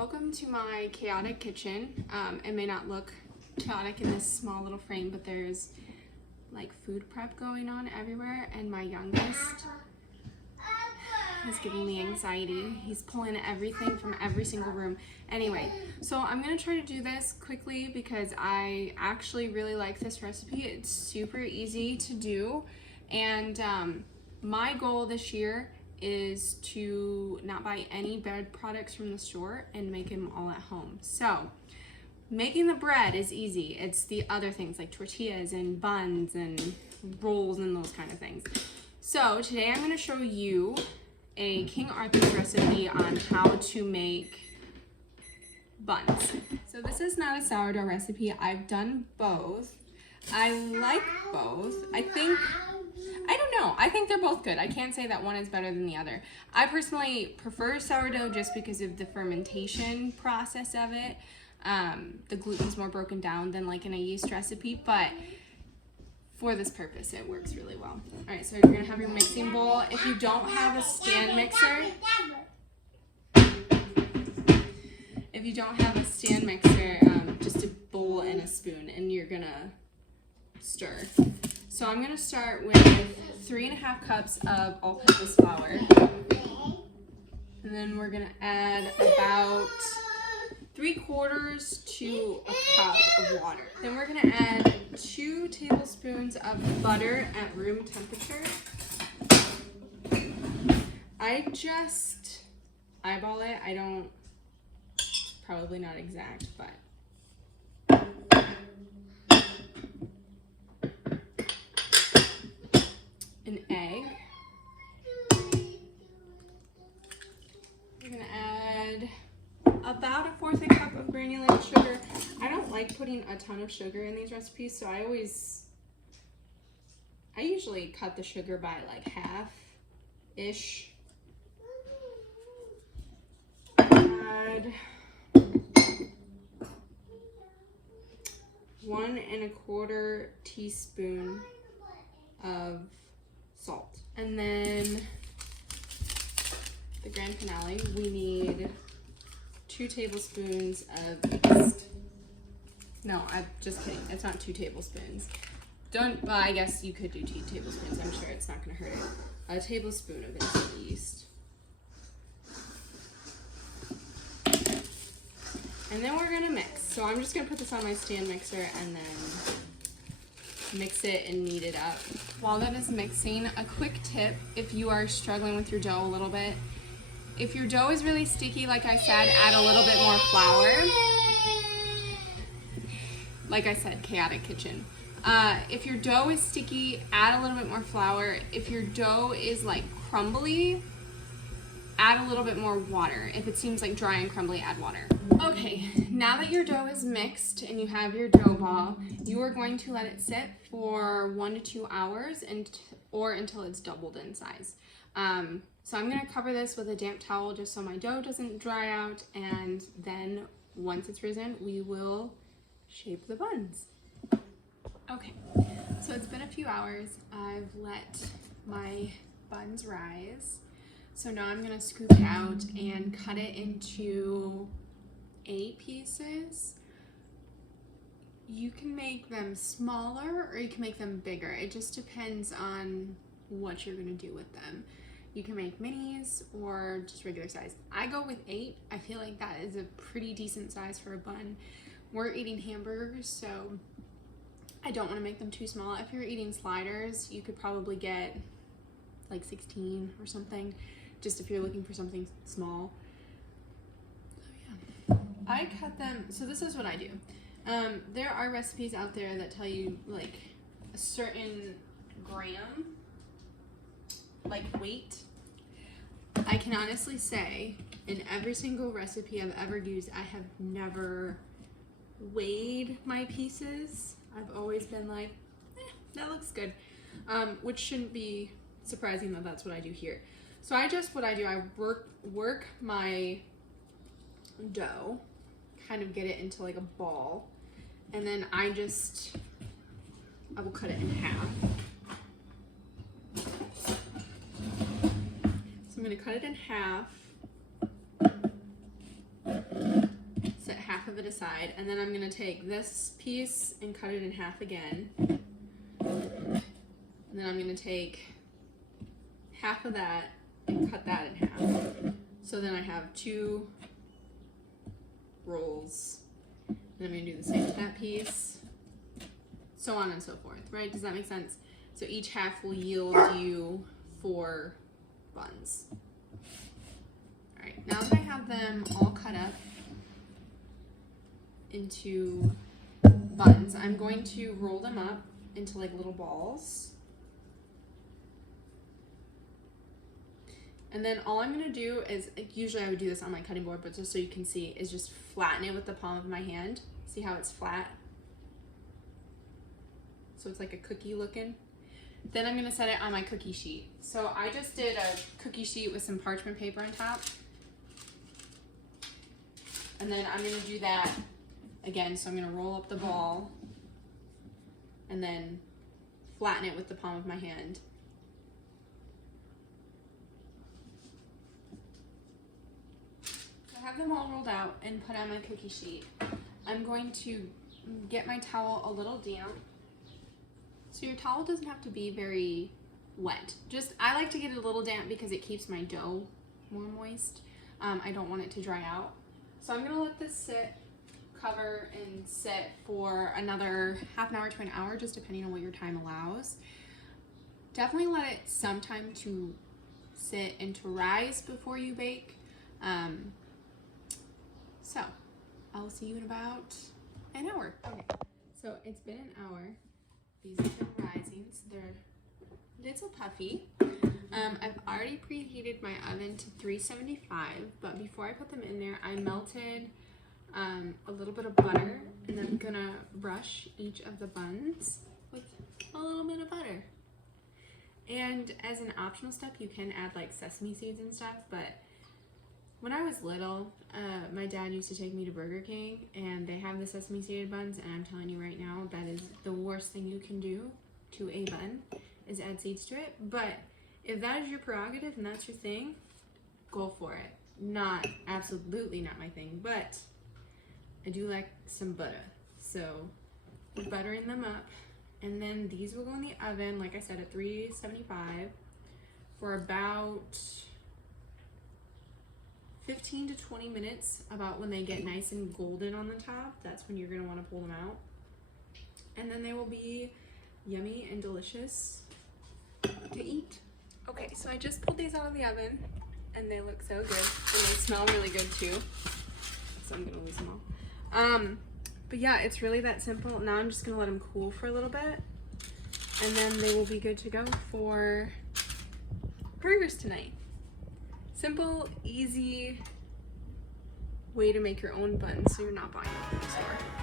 Welcome to my chaotic kitchen. It may not look chaotic in this small little frame, but there's like food prep going on everywhere, and my youngest is giving me anxiety. He's pulling everything from every single room. Anyway, so I'm gonna try to do this quickly because I actually really like this recipe. It's super easy to do, and my goal this year is to not buy any bread products from the store and make them all at home. So making the bread is easy. It's the other things like tortillas and buns and rolls and those kind of things. So today I'm going to show you a King Arthur's recipe on how to make buns. So this is not a sourdough recipe. I've done both. I like both. I don't know. I think they're both good. I can't say that one is better than the other. I personally prefer sourdough just because of the fermentation process of it. The gluten's more broken down than like in a yeast recipe, but for this purpose, it works really well. All right, so you're gonna have your mixing bowl. If you don't have a stand mixer, just a bowl and a spoon, and you're gonna stir. So I'm gonna start with 3.5 cups of all-purpose flour. And then we're gonna add about 3/4 to a cup of water. Then we're gonna add 2 tablespoons of butter at room temperature. I just eyeball it. I don't, probably not exact, but. An egg. We're gonna add about 1/4 cup of granulated sugar. I don't like putting a ton of sugar in these recipes, so I usually cut the sugar by like half-ish. Add 1¼ teaspoon of salt. And then the grand finale, we need 2 tablespoons of yeast. No, I'm just kidding. It's not 2 tablespoons. Well, I guess you could do 2 tablespoons. I'm sure it's not going to hurt it. A tablespoon of instant yeast. And then we're going to mix. So I'm just going to put this on my stand mixer and then mix it and knead it up. While that is mixing, a quick tip if you are struggling with your dough a little bit. If your dough is really sticky, like I said, add a little bit more flour. Like I said, chaotic kitchen. If your dough is sticky, add a little bit more flour. If your dough is like crumbly, add a little bit more water. If it seems like dry and crumbly, add water. Okay, now that your dough is mixed and you have your dough ball, you are going to let it sit for 1 to 2 hours or until it's doubled in size. So I'm gonna cover this with a damp towel just so my dough doesn't dry out, and then once it's risen, we will shape the buns. Okay, so it's been a few hours. I've let my buns rise. So now I'm gonna scoop it out and cut it into 8 pieces. You can make them smaller or you can make them bigger. It just depends on what you're gonna do with them. You can make minis or just regular size. I go with 8. I feel like that is a pretty decent size for a bun. We're eating hamburgers, so I don't wanna make them too small. If you're eating sliders, you could probably get like 16 or something, just if you're looking for something small. So yeah, I cut them, so this is what I do. There are recipes out there that tell you like a certain gram, like weight. I can honestly say in every single recipe I've ever used, I have never weighed my pieces. I've always been like, that looks good, which shouldn't be surprising that that's what I do here. So I work my dough, kind of get it into like a ball, and then I will cut it in half. So I'm gonna cut it in half. aside, and then I'm gonna take this piece and cut it in half again. And then I'm gonna take half of that and cut that in half. So then I have 2 rolls. And I'm gonna do the same with that piece. So on and so forth, right? Does that make sense? So each half will yield you 4 buns. All right, now that I have them all cut up into buns, I'm going to roll them up into like little balls. And then all I'm gonna do is, usually I would do this on my cutting board, but just so you can see, is just flatten it with the palm of my hand. See how it's flat? So it's like a cookie looking. Then I'm gonna set it on my cookie sheet. So I just did a cookie sheet with some parchment paper on top. And then I'm gonna do that again. So I'm gonna roll up the ball and then flatten it with the palm of my hand. I have them all rolled out and put on my cookie sheet. I'm going to get my towel a little damp. So your towel doesn't have to be very wet. Just, I like to get it a little damp because it keeps my dough more moist. I don't want it to dry out. So I'm gonna let this sit, cover and sit for another half an hour to an hour, just depending on what your time allows. Definitely let it some time to sit and to rise before you bake. So I'll see you in about an hour. Okay, so it's been an hour. These have been rising, so they're a little puffy. I've already preheated my oven to 375, but before I put them in there, I melted a little bit of butter, and I'm gonna brush each of the buns with a little bit of butter. And as an optional step, you can add like sesame seeds and stuff, but when I was little, my dad used to take me to Burger King, and they have the sesame seeded buns, and I'm telling you right now, that is the worst thing you can do to a bun, is add seeds to it. But if that is your prerogative and that's your thing, go for it. Not, absolutely not my thing, but I do like some butter. So we're buttering them up, and then these will go in the oven, like I said, at 375 for about 15 to 20 minutes. About when they get nice and golden on the top, that's when you're gonna wanna pull them out. And then they will be yummy and delicious to eat. Okay, so I just pulled these out of the oven and they look so good. And they smell really good too. So I'm gonna lose them all. But yeah, it's really that simple. Now I'm just gonna let them cool for a little bit, and then they will be good to go for burgers tonight. Simple, easy way to make your own buns so you're not buying them from the store.